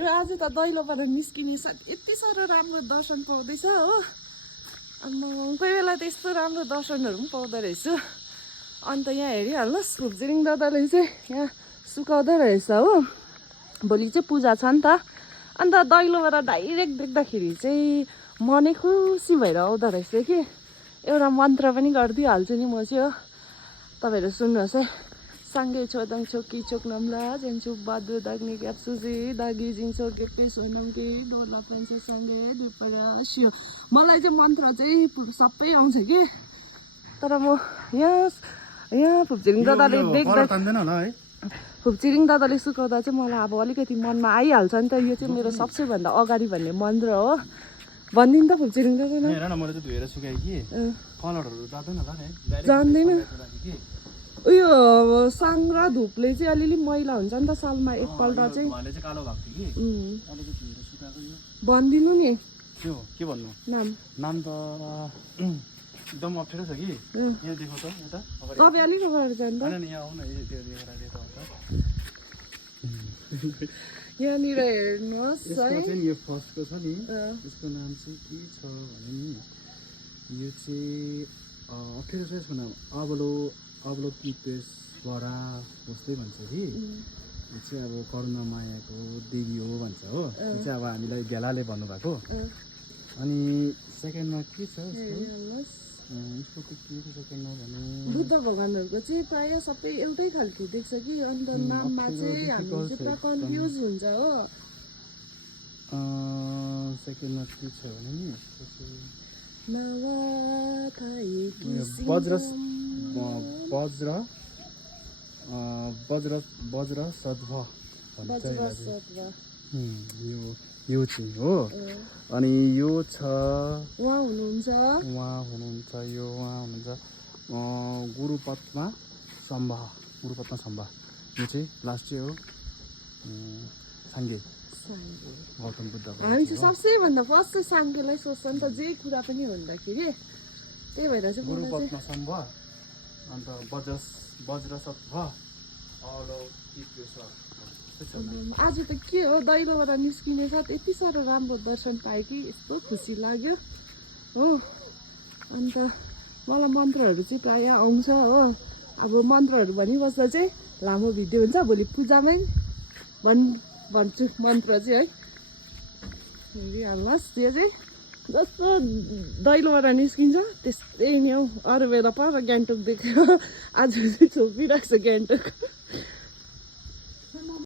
आज त दैलोबाट निस्किने साथ यति साह्रो राम्रो दर्शन पाउँदैछ हो। अनि कोही बेला त यस्तो राम्रो दर्शनहरू पनि पाउँदो रहेछु। अन्त यहाँ हेरिहाल्नुहोस् फुपजिरिङ दादाले चाहिँ यहाँ सुकाउँदै रहेछ हो। भोलि चाहिँ पूजा छ नि त। अन्त दैलोबाट डाइरेक्ट देख्दाखेरि चाहिँ मनै खुसी भएर आउँदो रहेछ कि। एउटा मन्त्र पनि गरिदिइहाल्छु नि म चाहिँ हो। तपाईँहरू सुन्नुहोस् है। सांगे छोदाङ छोकी चोक नम्ला जेन्छु बादु दाग्ने ग्याप्सुजी दागी जिन्सो गेप्पे सोनमके डोला पेन्सी सांगे दुपरा सियो। मलाई चाहिँ मन्त्र चाहिँ सबै आउँछ कि। तर म यहाँ फुपजिरिङ दादाले देख्दा फुपजिरिङ दादाले सुकाउँदा चाहिँ मलाई अब अलिकति मनमा आइहाल्छ नि त। यो चाहिँ मेरो सबसे भन्दा अगाडि भन्ने मन्त्र हो। भनिदिनु त फुपजिरिङ दादा न। हेर न मैले चाहिँ धोएर सुकाए कि कलरहरू जाँदैन होला नि डाइरेक्ट जान्दैन। उयो साङ र धुपले चाहिँ अलिअलि मैला हुन्छ नि त सालमा एकपल्ट चाहिँ। भने चाहिँ कालो भएको थियो कि अलिकति धोएर सुकाएको यो। भनिदिनु नि त्यो के भन्नु नाम त एकदम अप्ठ्यारो छ कि। यहाँ देखो त यता तपाईँ अलिक अगाडि जानु त। हैन यहाँ आउन त्यो देखेर देख्दा हुन्छ। यहाँनिर हेर्नुहोस् यसको है। चाहिँ यो फर्स्टको छ नि यसको नाम चाहिँ के छ भने नि यो चाहिँ अप्ठ्यारो छ। यसको नाम अवलोकितेश्वरा जस्तै भन्छ कि। यो चाहिँ अब करुणा मायाको देवी हो भन्छ हो। यो चाहिँ अब हामीलाई घेलाले भन्नुभएको। अनि सेकेन्डमा के छ यसको के छ सेकेन्डमा भने बुद्ध भगवानहरूको चाहिँ प्रायः सबै एउटै खालको देख्छ कि। अन्त नाममा चाहिँ हामी चाहिँ पुरा कन्फ्युज हुन्छ हो। सेकेन्डमा के छ भने नि वज्र सद्भ भन्छ यो चाहिँ हो। अनि यो छ उहाँ हुनुहुन्छ यो गुरुपत्मा सम्भा यो चाहिँ लास्ट चाहिँ हो साङ्गे गौतम बुद्धको। हामी चाहिँ सबैभन्दा फर्स्ट चाहिँ साङ्गेलाई सोच्छ नि त जे कुरा पनि हुँदाखेरि। त्यही भएर चाहिँ गुरुपत्मा सम्भा अन्त वज्र सद्भ आज त के हो दैलोबाट निस्किने साथ यति साह्रो राम्रो दर्शन पाएँ कि यस्तो खुसी लाग्यो हो। अन्त मलाई मन्त्रहरू चाहिँ प्रायः आउँछ हो। अब मन्त्रहरू भनिबस्दा चाहिँ लामो भिडियो हुन्छ। भोलि पूजामै भन्छु मन्त्र चाहिँ है। हेरिहाल्नुहोस् त्यो चाहिँ जस्तो दैलोबाट निस्किन्छ त्यस्तै नि हौ। अरू बेला पर गान्तोक देख्यो आज चाहिँ छोपिरहेको छ गान्तोक।